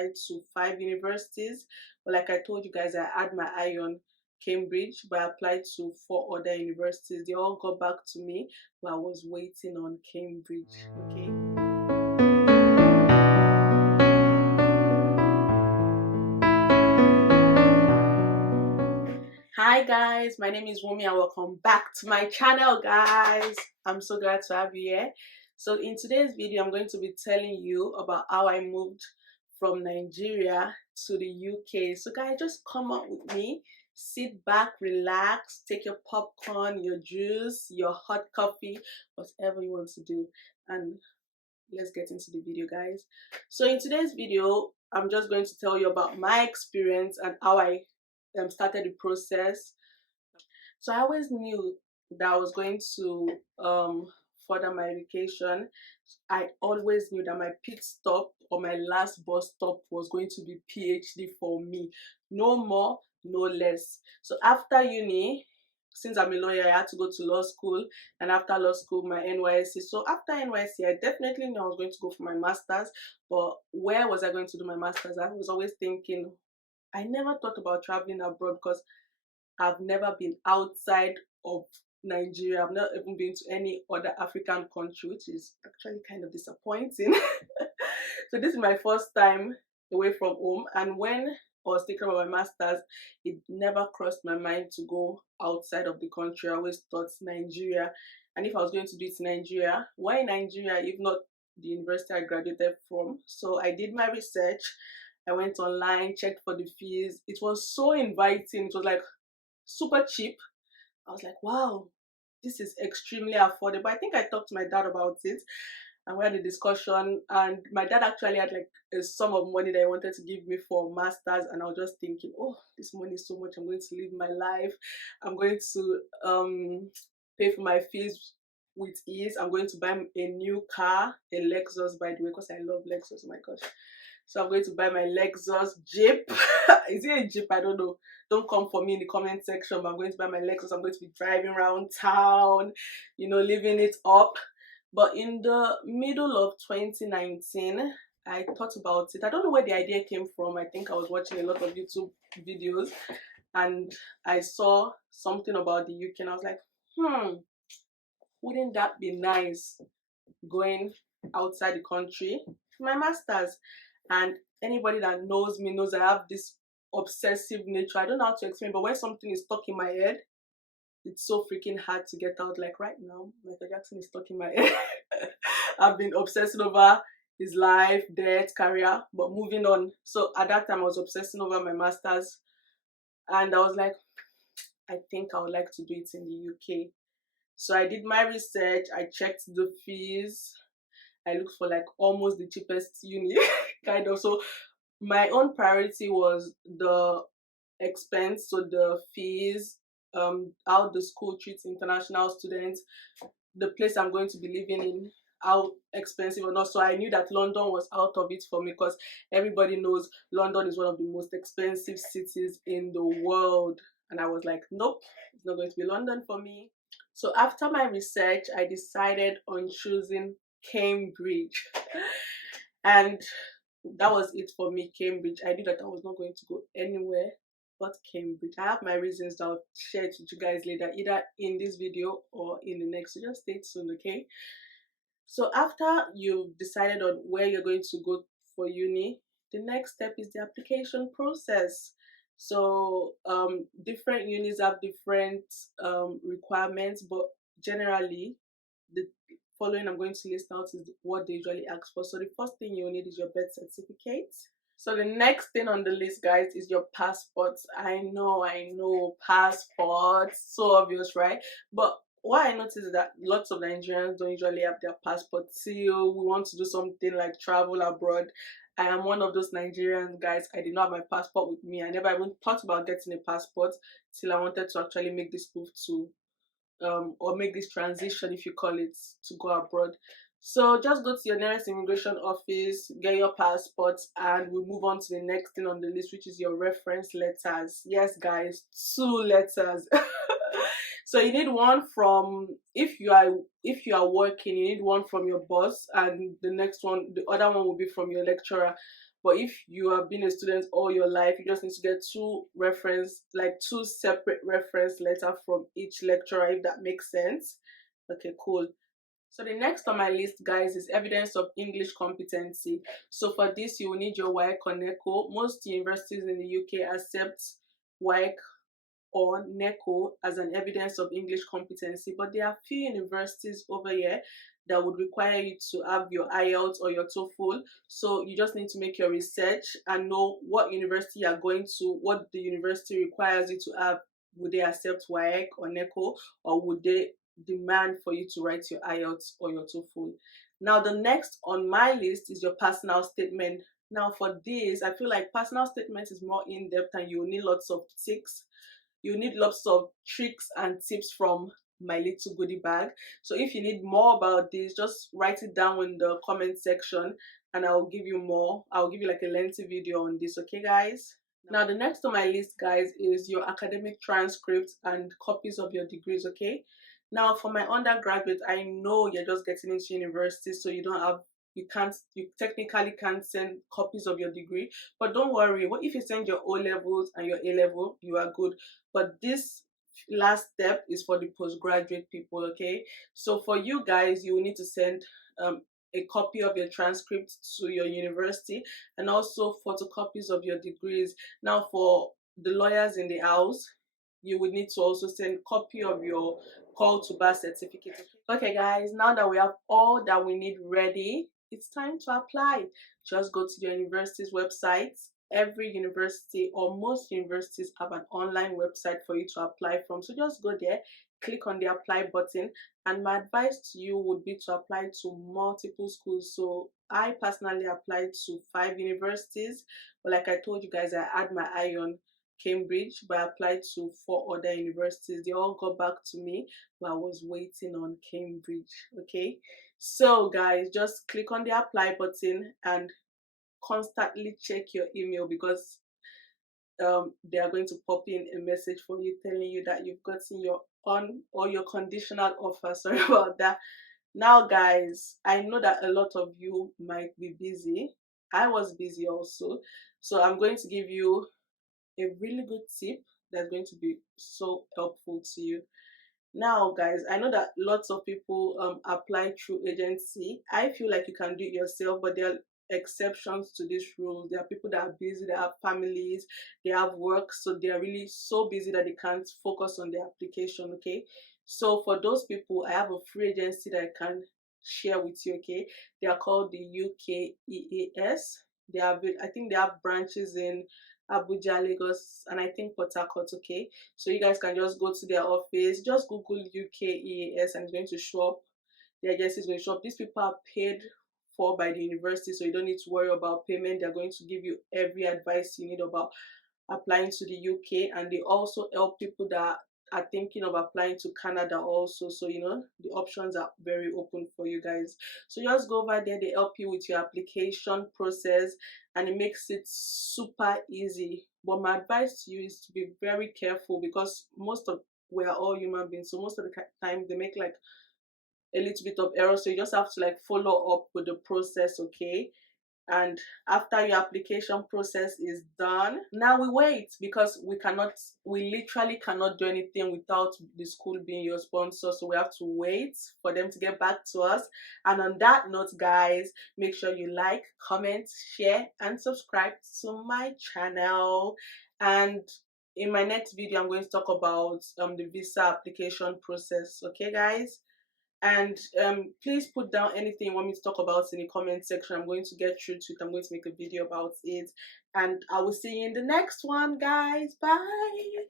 applied to 5 universities, but like I told you guys, I had my eye on Cambridge, but I applied to 4 other universities. They all got back to me, but I was waiting on Cambridge. Okay. Hi guys, my name is Wumi and welcome back to my channel, guys. I'm so glad to have you here. So in today's video, I'm going to be telling you about how I moved from Nigeria to the UK. So guys, just come up with me, sit back, relax, take your popcorn, your juice, your hot coffee, whatever you want to do, and let's get into the video, guys. So in today's video, I'm just going to tell you about my experience and how I started the process. So I always knew that I was going to further my education. I always knew that my pit stop or my last bus stop was going to be PhD for me. No more, no less. So after uni, since I'm a lawyer, I had to go to law school, and after law school, my NYSC. So after NYSC, I definitely knew I was going to go for my master's, but where was I going to do my master's? I was always thinking, I never thought about traveling abroad because I've never been outside of Nigeria. I've not even been to any other African country, which is actually kind of disappointing. So this is my first time away from home, and when I was thinking about my master's, it never crossed my mind to go outside of the country. I always thought Nigeria, and if I was going to do it in Nigeria, why Nigeria if not the university I graduated from? So I did my research. I went online, checked for the fees. It was so inviting. It was like super cheap. I was like, wow, this is extremely affordable. I think I talked to my dad about it, and we had a discussion, and my dad actually had like a sum of money that he wanted to give me for masters, and I was just thinking, oh, this money is so much. I'm going to live my life. I'm going to pay for my fees with ease. I'm going to buy a new car, a Lexus, by the way, because I love Lexus. Oh my gosh. So I'm going to buy my Lexus Jeep. Is it a Jeep? I don't know. Don't come for me in the comment section, but I'm going to buy my Lexus. I'm going to be driving around town, you know, living it up. But in the middle of 2019, I thought about it. I don't know where the idea came from. I think I was watching a lot of YouTube videos, and I saw something about the UK, and I was like, wouldn't that be nice, going outside the country for my master's? And anybody that knows me knows I have this obsessive nature. I don't know how to explain, but when something is stuck in my head, it's so freaking hard to get out. Like right now, Michael Jackson is stuck in my head. I've been obsessing over his life, death, career, but moving on. So at that time, I was obsessing over my master's, and I was like, I think I would like to do it in the UK. So I did my research. I checked the fees. I looked for like almost the cheapest uni, kind of. So my own priority was the expense, so the fees, how the school treats international students, the place I'm going to be living in, how expensive or not. So I knew that London was out of it for me, because everybody knows London is one of the most expensive cities in the world. And I was like, nope, it's not going to be London for me. So after my research, I decided on choosing Cambridge. And that was it for me, Cambridge. I knew that I was not going to go anywhere but Cambridge. I have my reasons that I'll share it with you guys later, either in this video or in the next. So just stay tuned, okay? So after you've decided on where you're going to go for uni, the next step is the application process. So different unis have different requirements, but generally the following I'm going to list out is what they usually ask for. So the first thing you need is your birth certificate. So the next thing on the list, guys, is your passports. I know, passports, so obvious, right? But what I noticed is that lots of Nigerians don't usually have their passport till we want to do something like travel abroad. I am one of those Nigerians, guys. I did not have my passport with me. I never even thought about getting a passport till I wanted to actually make this move to or make this transition, if you call it, to go abroad. So just go to your nearest immigration office, get your passport, and we'll move on to the next thing on the list, which is your reference letters. Yes, guys, 2 letters. So you need one from, if you are working, you need one from your boss, and the next one, the other one will be from your lecturer. But if you have been a student all your life, you just need to get two separate reference letter from each lecturer, if that makes sense. Okay, cool. So the next on my list, guys, is evidence of English competency. So for this, you will need your WAEC or NECO. Most universities in the UK accept WAEC or NECO as an evidence of English competency, but there are few universities over here that would require you to have your IELTS or your TOEFL. So you just need to make your research and know what university you are going to, what the university requires you to have. Would they accept WAEC or NECO, or would they demand for you to write your IELTS or your TOEFL? Now, the next on my list is your personal statement. Now, for this, I feel like personal statement is more in depth and you need lots of ticks. You need lots of tricks and tips from my little goodie bag. So if you need more about this, just write it down in the comment section and I'll give you more. I'll give you like a lengthy video on this, okay guys? Now the next on my list, guys, is your academic transcripts and copies of your degrees, okay? Now for my undergraduate, I know you're just getting into university, so you technically can't send copies of your degree, but don't worry. What if you send your O levels and your A level, you are good. But this last step is for the postgraduate people, okay? So for you guys, you will need to send a copy of your transcript to your university and also photocopies of your degrees. Now for the lawyers in the house, you would need to also send copy of your call to bar certificate. Okay guys, now that we have all that we need ready, it's time to apply. Just go to your university's website. Every university or most universities have an online website for you to apply from. So just go there, click on the apply button, and my advice to you would be to apply to multiple schools. So I personally applied to 5 universities, but like I told you guys, I had my eye on Cambridge, but I applied to 4 other universities. They all got back to me, but I was waiting on Cambridge. Okay, so guys, just click on the apply button and constantly check your email, because they are going to pop in a message for you telling you that you've gotten your on or your conditional offer. Sorry about that. Now guys, I know that a lot of you might be busy. I was busy also, so I'm going to give you a really good tip that's going to be so helpful to you. Now guys, I know that lots of people apply through agency. I feel like you can do it yourself, but there are exceptions to this rule. There are people that are busy, they have families, they have work, so they are really so busy that they can't focus on their application. Okay, so for those people, I have a free agency that I can share with you. Okay, they are called the UKEAS. I think they have branches in Abuja, Lagos, and I think Port Harcourt. Okay, so you guys can just go to their office, just Google UKEAS, and it's going to show up. The agency is going to show up. These people are paid for by the university, so you don't need to worry about payment. They're going to give you every advice you need about applying to the UK, and they also help people that are thinking of applying to Canada also. So you know the options are very open for you guys. So just go over there, they help you with your application process and it makes it super easy. But my advice to you is to be very careful, because we are all human beings, so most of the time they make like a little bit of error, so you just have to like follow up with the process, okay? And after your application process is done, now we wait, because we literally cannot do anything without the school being your sponsor. So we have to wait for them to get back to us. And on that note guys, make sure you like, comment, share and subscribe to my channel. And in my next video I'm going to talk about the visa application process, okay guys? And please put down anything you want me to talk about in the comment section. I'm going to get through to it. I'm going to make a video about it, and I will see you in the next one guys. Bye.